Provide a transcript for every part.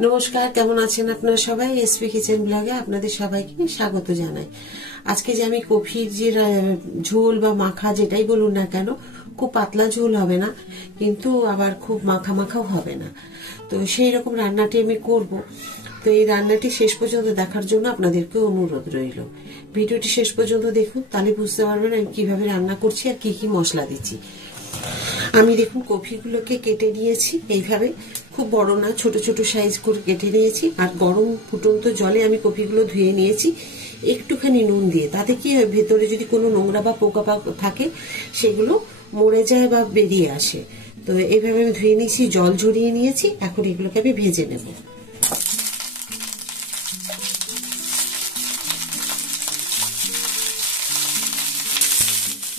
নমস্কার, কেমন আছেন আপনারা সবাই? এসপি কিচেন ব্লগে আপনাদের সবাইকে স্বাগত জানাই। আজকে যে আমি কফির যে ঝোল বা মাখা যেটাই বলুন না কেন, খুব পাতলা ঝোল হবে না, কিন্তু আবার খুব মাখা মাখাও হবে না। তো সেই রকম রান্নাটি আমি করব। তো এই রান্নাটি শেষ পর্যন্ত দেখার জন্য আপনাদেরকে অনুরোধ রইল। ভিডিওটি শেষ পর্যন্ত দেখুন, তাহলে বুঝতে পারবেন আমি কিভাবে রান্না করছি আর কি কি মশলা দিচ্ছি। আমি দেখুন কফিগুলোকে কেটে নিয়েছি এইভাবে, খুব বড় না, ছোট ছোট সাইজ করে কেটে নিয়েছি। আর গরম ফুটন্ত জলে আমি কফিগুলো ধুয়ে নিয়েছি একটুখানি নুন দিয়ে। তাতে কি হয়, ভেতরে যদি কোনো নোংরা বা পোকা থাকে সেগুলো মরে যায় বা বেরিয়ে আসে। তো এইভাবে আমি ধুয়ে নিয়েছি, জল ঝরিয়ে নিয়েছি। এখন এগুলোকে আমি ভেজে নেব।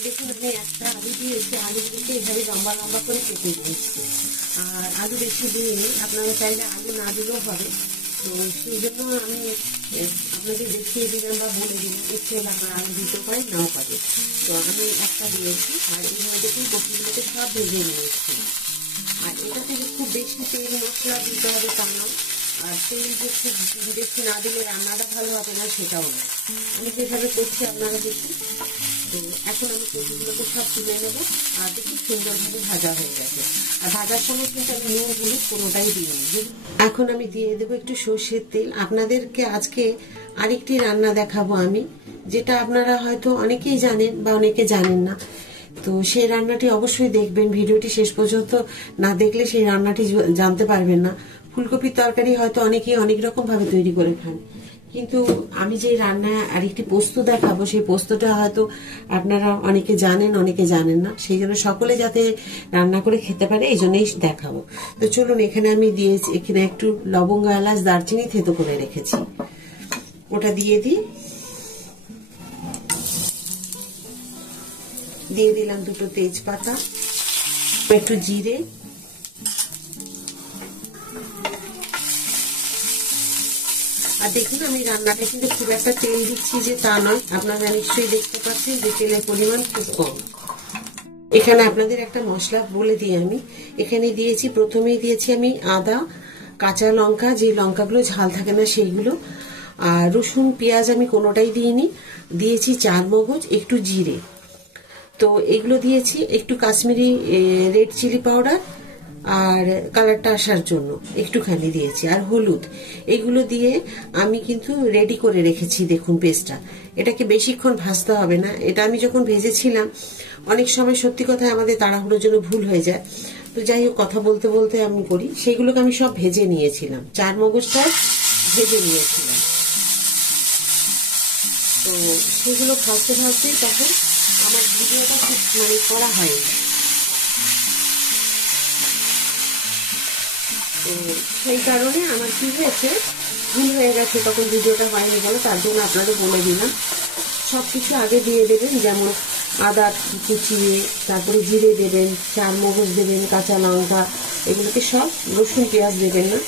দেখুন আমি একটা আলু দিয়েছি, আলুগুলোকে এইভাবে লম্বা লম্বা করে কেটে নিয়েছি। আর আলু বেশি দিইনি, আপনারা চাইলে আলু না দিলেও হবে। তো সেই জন্য আমি আপনাদের দেখিয়ে দিলাম বা বলে দিলাম, ইচ্ছে হলে আমার আলু দিতে পারে নাও পারে। তো আমি একটা দিয়েছি। আর এইভাবে দেখুন কফিগুলোকে সব ভেজে নিয়েছি। আর এটা থেকে খুব বেশি তেল মশলা দিতে হবে তা নয়, আর তেল যে খুব বেশি না দিলে রান্নাটা ভালো হবে না সেটাও না। আমি যেভাবে করছি আপনারা দেখুন। তো এখন আমি কফিগুলোকে সব তুলে নেবো। আর দেখুন সুন্দরভাবে ভাজা হয়ে গেছে। আর ভাজার সময় কিন্তু আমি নুন হলুদ কোনোটাই দিইনি। এখন আমি দিয়ে দেবো একটু সর্ষের তেল। আপনাদেরকে আজকে আরেকটি রান্না দেখাবো আমি, যেটা আপনারা হয়তো অনেকেই জানেন বা অনেকে জানেন না। তো সেই রান্নাটি অবশ্যই দেখবেন, ভিডিওটি শেষ পর্যন্ত না দেখলে সেই রান্নাটি জানতে পারবেন না। ফুলকপির তরকারি হয়তো অনেকেই অনেক রকম ভাবে তৈরি করে খান, কিন্তু আমি যে রান্না আরেকটি পোস্ত দেখাবো, সেই পোস্তটা হয়তো আপনারা অনেকে জানেন অনেকে জানেন না। সেই জন্য সকলে যাতে রান্না করে খেতে পারে এই জন্যই দেখাবো। তো চলুন, এখানে আমি দিয়েছি, এখানে একটু লবঙ্গ এলাচ দারচিনি থেতো করে রেখেছি, ওটা দিয়ে দিই। দিয়ে দিলাম দুটো তেজপাতা, একটু জিরে, আর দেখুন আমি রান্নাটা কিন্তু খুব একটা তেল দিচ্ছি যে তা নয়, আপনারা নিশ্চয়ই দেখতে পাচ্ছেন যে তেলের পরিমাণ খুব কম। এখানে আপনাদের একটা মশলা বলে দিই, আমি এখানে দিয়েছি, প্রথমেই দিয়েছি আমি আদা, কাঁচা লঙ্কা, যে লঙ্কাগুলো ঝাল থাকে না সেইগুলো, আর রসুন পেঁয়াজ আমি কোনোটাই দিইনি। দিয়েছি চারমগজ, একটু জিরে। তো এগুলো দিয়েছি, একটু কাশ্মীরি রেড চিলি পাউডার আর কালারটা আসার জন্য একটুখানি দিয়েছি, আর হলুদ। এগুলো দিয়ে আমি কিন্তু রেডি করে রেখেছি। দেখুন পেস্টটা, এটাকে বেশিক্ষণ ভাজতে হবে না। এটা আমি যখন ভেজেছিলাম, অনেক সময় সত্যি কথা আমাদের তাড়াহুড়োর জন্য ভুল হয়ে যায়। তো যাই হোক, কথা বলতে বলতে আমি করি, সেগুলোকে আমি সব ভেজে নিয়েছিলাম, চার মগজটা ভেজে নিয়েছিলাম। তো সেগুলো ভাজতে ভাজতেই তখন আমার ভিডিওটা খুব করা হয়নি। তো সেই কারণে আমার কি হয়েছে, ভুল হয়ে গেছে, তখন ভিডিওটা হয়নি বলে, তার জন্য আপনাদের বলে দিলাম। সব কিছু আগে দিয়ে দেবেন, যেমন আদা কুচিয়ে, তারপরে জিরে দেবেন, চার মগজ দেবেন, কাঁচা লঙ্কা, এগুলোকে সব, রসুন পেঁয়াজ দেবেন না,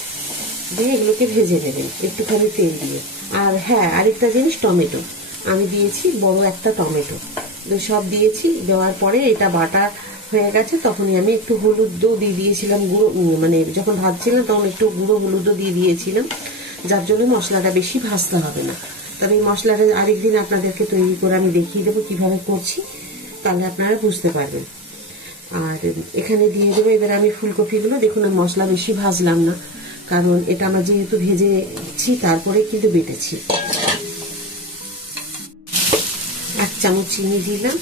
দিয়ে এগুলোকে ভেজে নেবেন একটুখানি তেল দিয়ে। আর হ্যাঁ, আরেকটা জিনিস, টমেটো আমি দিয়েছি, বড় একটা টমেটো। তো সব দিয়েছি, দেওয়ার পরে এটা বাটা হয়ে গেছে, তখনই আমি একটু হলুদও দিয়ে দিয়েছিলাম, গুঁড়ো, যখন ভাজছিলাম তখন একটু গুঁড়ো হলুদও দিয়ে দিয়েছিলাম, যার জন্য মশলাটা বেশি ভাজতে হবে না। তবে এই মশলাটা আরেকদিন আপনাদেরকে তৈরি করে আমি দেখিয়ে দেবো কিভাবে করছি, তাহলে আপনারা বুঝতে পারবেন। আর এখানে দিয়ে দেবো এবার আমি ফুলকপিগুলো। দেখুন মশলা বেশি ভাজলাম না, কারণ এটা আমরা যেহেতু ভেজেছি তারপরে কিন্তু বেটেছি। 1 চামচ চিনি দিলাম,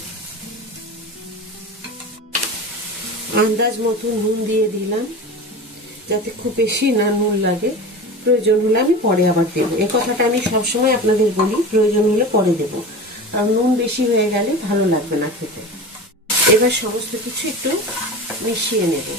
আন্দাজ মতো নুন দিয়ে দিলাম, যাতে খুব বেশি না নুন লাগে। প্রয়োজন হলে আমি পরে আবার দেবো, এই কথাটা আমি সবসময় আপনাদের বলি, প্রয়োজন হলে পরে দেবো, কারণ নুন বেশি হয়ে গেলে ভালো লাগবে না খেতে। এবার সমস্ত কিছু একটু মিশিয়ে নেব।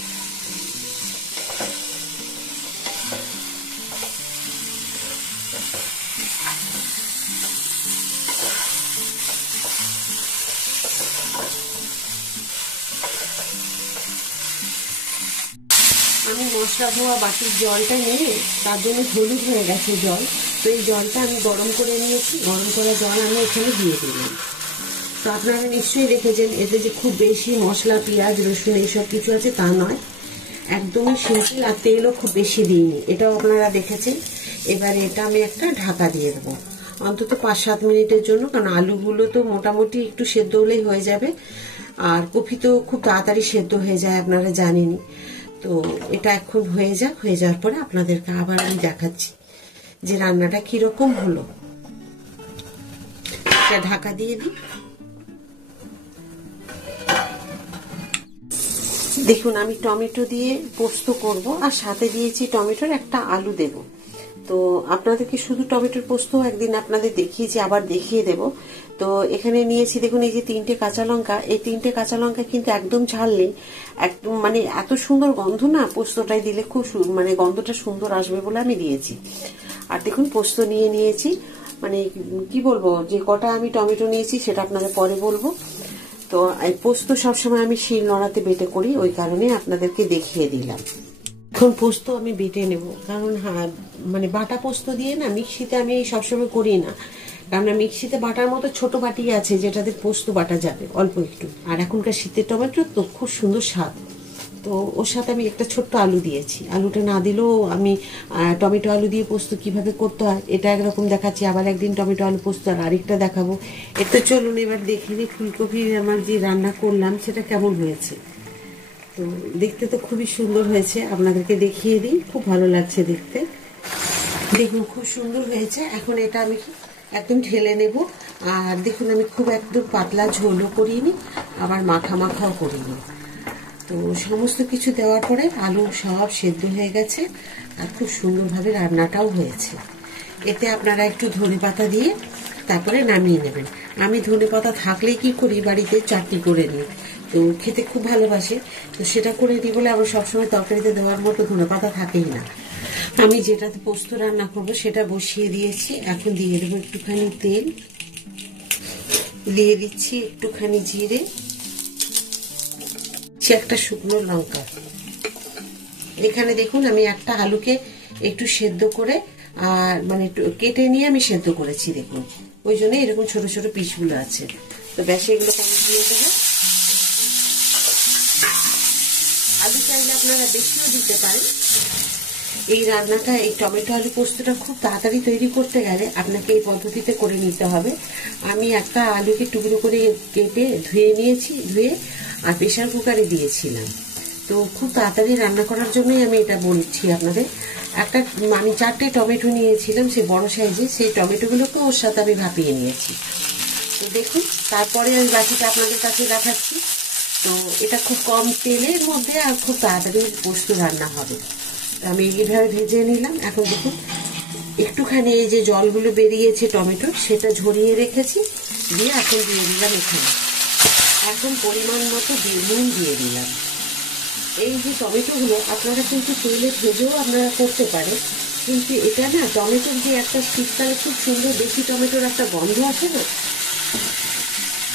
আমি মশলা ধোয়া বাটির জলটা নিয়ে, তার জন্য হলুদ হয়ে গেছে জল। তো এই জলটা আমি গরম করে নিয়েছি, গরম করা জল আমি এখানে দিয়ে দিলাম। তো আপনারা নিশ্চয়ই দেখেছেন এতে যে খুব বেশি মশলা, পেঁয়াজ, রসুন এইসব কিছু আছে তা নয়। একদমই সিম্পল, আর তেলও খুব বেশি দিইনি, এটাও আপনারা দেখেছেন। এবার এটা আমি একটা ঢাকা দিয়ে দেবো অন্তত 5-7 মিনিটের জন্য, কারণ আলুগুলো তো মোটামুটি একটু সেদ্ধ হলেই হয়ে যাবে, আর কপি তো খুব তাড়াতাড়ি সেদ্ধ হয়ে যায় আপনারা জানেনই। তো এটা এখন হয়ে যাক, হয়ে যাওয়ার পরে আপনাদেরকে আবার আমি দেখাচ্ছি যে রান্নাটা কিরকম হলো। এটা ঢাকা দিয়ে দিই। দেখুন আমি টমেটো দিয়ে পোস্ত করব, আর সাথে দিয়েছি টমেটোর একটা আলু দেব। তো আপনাদেরকে শুধু টমেটোর পোস্ত একদিন আপনাদের দেখিয়েছি, আবার দেখিয়ে দেব। তো এখানে নিয়েছি দেখুন এই যে 3টে কাঁচা লঙ্কা, এই 3টে কাঁচা লঙ্কা কিন্তু একদম ঝাল নেই, একদম মানে এত সুন্দর গন্ধ না পোস্তটাই দিলে, খুব মানে গন্ধটা সুন্দর আসবে বলে আমি দিয়েছি। আর দেখুন পোস্ত নিয়েছি, মানে কি বলবো, যে কটা আমি টমেটো নিয়েছি সেটা আপনাদের পরে বলবো। তো পোস্ত সবসময় আমি শিল নোড়াতে বেটে করি, ওই কারণে আপনাদেরকে দেখিয়ে দিলাম। এখন পোস্ত আমি বেটে নেব, কারণ হ্যাঁ মানে বাটা পোস্ত দিয়ে না মিক্সিতে আমি সবসময় করি না, কারণ মিক্সিতে বাটার মতো ছোট বাটি আছে যেটাতে পোস্ত বাটা যাবে অল্প একটু। আর এখনকার শীতের টমেটো তো খুব সুন্দর স্বাদ, তো ওর সাথে আমি একটা ছোট্ট আলু দিয়েছি। আলুটা না দিলেও আমি টমেটো আলু দিয়ে পোস্ত কিভাবে করতে হয় এটা একরকম দেখাচ্ছি, আবার একদিন টমেটো আলু পোস্ত আর আরেকটা দেখাবো। এটা চলুন এবার দেখে নিই ফুলকপি আমার যে রান্না করলাম সেটা কেমন হয়েছে। তো দেখতে তো খুবই সুন্দর হয়েছে, আপনাদেরকে দেখিয়ে দিই, খুব ভালো লাগছে দেখতে। দেখুন খুব সুন্দর হয়েছে। এখন এটা আমি একদম ঢেলে নেব। আর দেখুন আমি খুব একদম পাতলা ঝোলও করিনি, আবার মাখা মাখাও করিনি। তো সমস্ত কিছু দেওয়ার পরে আলু সব সেদ্ধ হয়ে গেছে, আর খুব সুন্দরভাবে রান্নাটাও হয়েছে। এতে আপনারা একটু ধনেপাতা দিয়ে তারপরে নামিয়ে নেবেন। আমি ধনেপাতা থাকলেই কি করি, বাড়িতে চাটনি করে নিই, তো খেতে খুব ভালোবাসে, তো সেটা করে দিই বলে আমার সবসময় তরকারিতে দেওয়ার মতো ধনেপাতা থাকেই না। আমি যেটাতে পোস্ত রান্না করবো সেটা বসিয়ে দিয়েছি। এখন দিয়ে দেবো একটুখানি তেল, দিয়ে দিচ্ছি একটুখানি জিরে, একটা শুকনো লঙ্কা। এখানে দেখুন আমি একটা আলুকে একটু সেদ্ধ করে আর মানে কেটে নিয়ে আমি সেদ্ধ করেছি, দেখুন ওই জন্য এরকম ছোট ছোট পিসগুলো আছে। তো ব্যাস এগুলোকে আমি দিয়ে দেবো। আলু চাইলে আপনারা বেশিও দিতে পারেন। এই রান্নাটা, এই টমেটো আলু পোস্তটা খুব তাড়াতাড়ি তৈরি করতে গেলে আপনাকে এই পদ্ধতিতে করে নিতে হবে। আমি একটা আলুকে টুকরো করে কেটে ধুয়ে নিয়েছি, ধুয়ে আর প্রেশার কুকারে দিয়েছিলাম। তো খুব তাড়াতাড়ি রান্না করার জন্যই আমি এটা বলছি আপনাদের। আমি 4টে টমেটো নিয়েছিলাম, সে বড় সাইজে, সেই টমেটোগুলোকে ওর সাথে আমি ভাপিয়ে নিয়েছি। তো দেখুন তারপরে আমি বাকিটা আপনাদের কাছে দেখাচ্ছি। তো এটা খুব কম তেলের মধ্যে আর খুব তাড়াতাড়ি পোস্ত রান্না হবে। আমি এইভাবে ভেজে নিলাম। এখন দেখুন একটুখানি এই যে জলগুলো বেরিয়েছে টমেটো, সেটা ঝরিয়ে রেখেছি, দিয়ে এখন দিয়ে দিলাম এখানে। এখন পরিমাণ মতো নুন দিয়ে দিলাম। এই যে টমেটোগুলো আপনারা কিন্তু তেলে ভেজেও আপনারা করতে পারেন, কিন্তু এটা না টমেটোর যে একটা শীতকালে খুব সুন্দর দেশি টমেটোর একটা গন্ধ আছে না,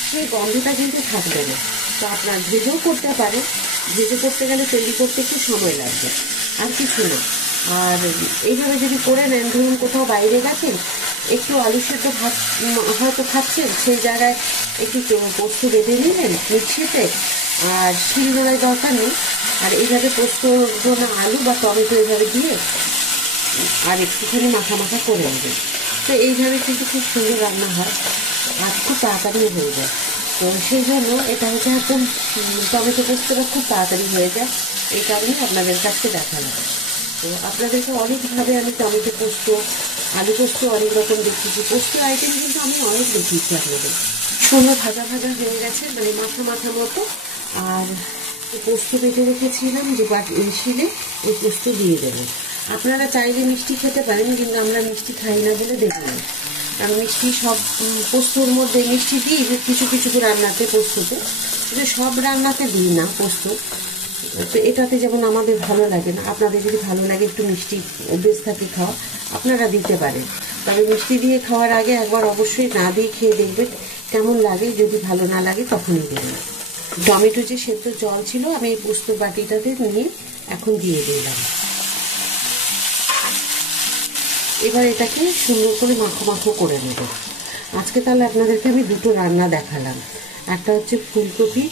সেই গন্ধটা কিন্তু থাকবে না। তো আপনার ভেজেও করতে পারেন, ভেজে করতে গেলে তৈরি করতে একটু সময় লাগবে, আর কিছু না। আর এইভাবে যদি করে নেন, ধরুন কোথাও বাইরে গেছেন, একটু আলু সেদ্ধ ভাত হয়তো খাচ্ছেন, সেই জায়গায় একটু পোস্ত বেটে নিলেন মিক্সিতে, আর শিলনোড়ায় দরকার নেই, আর এইভাবে পোস্ত না আলু বা টমেটো এইভাবে দিয়ে আর একটুখানি মাখা মাখা করে নেবেন। তো এইভাবে কিন্তু খুব সুন্দর রান্না হয় আর খুব তাড়াতাড়ি হয়ে যায়। তো সেই জন্য এটা হচ্ছে একদম টমেটো পোস্তটা খুব তাড়াতাড়ি হয়ে যায়, এই কারণে আপনাদের কাছে দেখালাম। তো আপনাদেরকে অনেকভাবে আমি টমেটো পোস্ত, আলু পোস্ত অনেক রকম দেখিয়েছি। পোস্ত আইটেম কিন্তু আমি অনেক দেখিয়েছি আপনাদের। সুন্দর ভাজা ভাজা হয়ে গেছে, মানে মাথা মাথা মতো। আর পোস্ত বেটে রেখেছিলাম যে শিলে, ওই পোস্ত দিয়ে দেবো। আপনারা চাইলে মিষ্টি খেতে পারেন, কিন্তু আমরা মিষ্টি খাই না বলে দেবো না। আর মিষ্টি সব পোস্তর মধ্যে মিষ্টি দিই কিছু কিছু রান্নাতে, পোস্ততে, কিন্তু সব রান্নাতে দিই না পোস্ত। তো এটাতে যেমন আমাদের ভালো লাগে না, আপনাদের যদি ভালো লাগে একটু মিষ্টি অভ্যেস থাকে খাওয়া, আপনারা দিতে পারেন। তবে মিষ্টি দিয়ে খাওয়ার আগে একবার অবশ্যই না দিয়ে খেয়ে দেখবেন কেমন লাগে, যদি ভালো না লাগে তখনই দেবেন। টমেটো যে সেদ্ধ জল ছিল আমি এই পোস্ত বাটিটাতে নিয়ে এখন দিয়ে দিলাম। এবার এটাকে সুন্দর করে মাখো মাখো করে নেব। আজকে তাহলে আপনাদেরকে আমি দুটো রান্না দেখালাম, একটা হচ্ছে ফুলকপি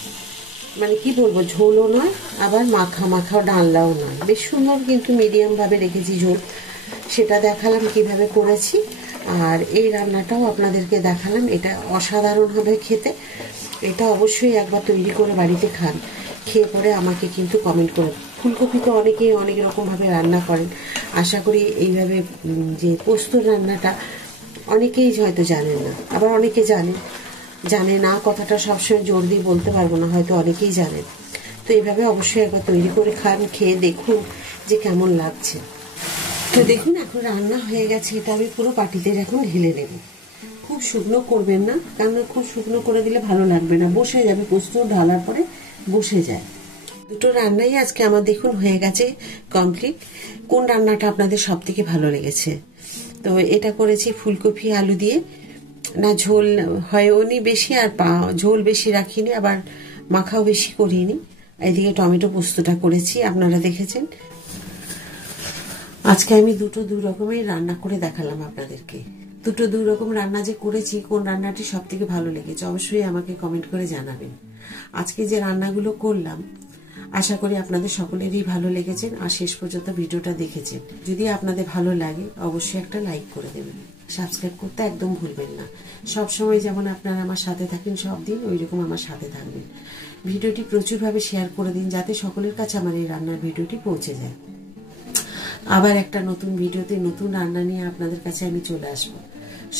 মানে কি বলবো, ঝোলও নয় আবার মাখা মাখাও ডালনাও নয়, বেশ সুন্দর কিন্তু মিডিয়াম ভাবে রেখেছি ঝোল। সেটা দেখালাম কিভাবে করেছি, আর এই রান্নাটাও আপনাদেরকে দেখালাম। এটা অসাধারণ হবে খেতে। এটা অবশ্যই একবার তৈরি করে বাড়িতে খান, খেয়ে পরে আমাকে কিন্তু কমেন্ট করুন। ফুলকপি তো অনেকেই অনেক রকমভাবে রান্না করেন, আশা করি এইভাবে যে পোস্তর রান্নাটা অনেকেই হয়তো জানেন না, আবার অনেকে জানে না, কথাটা সবসময় জোর দিয়ে বলতে পারবো না, হয়তো অনেকেই জানেন। তো এইভাবে অবশ্যই একবার তৈরি করে খান, খেয়ে দেখুন যে কেমন লাগছে। তো দেখুন এখন রান্না হয়ে গেছে, এটা আমি পুরো বাটিতে এখন ঢেলে নেব। খুব শুকনো করবেন না, কারণ খুব শুকনো করে দিলে ভালো লাগবে না, বসে যাবে, পোস্ত ঢালার পরে বসে যায়। দুটো রান্নাই আজকে আমার দেখুন হয়ে গেছে কমপ্লিট। কোন রান্নাটা আপনাদের সব থেকে ভালো লেগেছে? তো এটা করেছি ফুলকপি আলু দিয়ে, না ঝোল হয়নি বেশি, আর ঝোল বেশি রাখিনি, আবার মাখাও বেশি করিনি। এদিকে টমেটো পোস্তটা করেছি, আপনারা দেখেছেন। আজকে আমি দুই রকমের রান্না করে দেখালাম আপনাদেরকে। দুই রকম রান্না যে করেছি, কোন রান্নাটি সব থেকে ভালো লেগেছে অবশ্যই আমাকে কমেন্ট করে জানাবেন। আজকে যে রান্নাগুলো করলাম আশা করি আপনাদের সকলেরই ভালো লেগেছে, আর শেষ পর্যন্ত ভিডিওটা দেখেছেন। যদি আপনাদের ভালো লাগে অবশ্যই একটা লাইক করে দেবেন, সাবস্ক্রাইব করতে একদম ভুলবেন না। সব সময় যেমন আপনারা আমার সাথে থাকেন সব দিন, ওইরকম আমার সাথে থাকবেন। ভিডিওটি প্রচুরভাবে শেয়ার করে দিন, যাতে সকলের কাছে আমার এই রান্নার ভিডিওটি পৌঁছে যায়। আবার একটা নতুন ভিডিওতে নতুন রান্না নিয়ে আপনাদের কাছে আমি চলে আসব।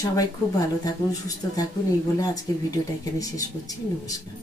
সবাই খুব ভালো থাকুন, সুস্থ থাকুন, এই বলে আজকের ভিডিওটা এখানে শেষ করছি। নমস্কার।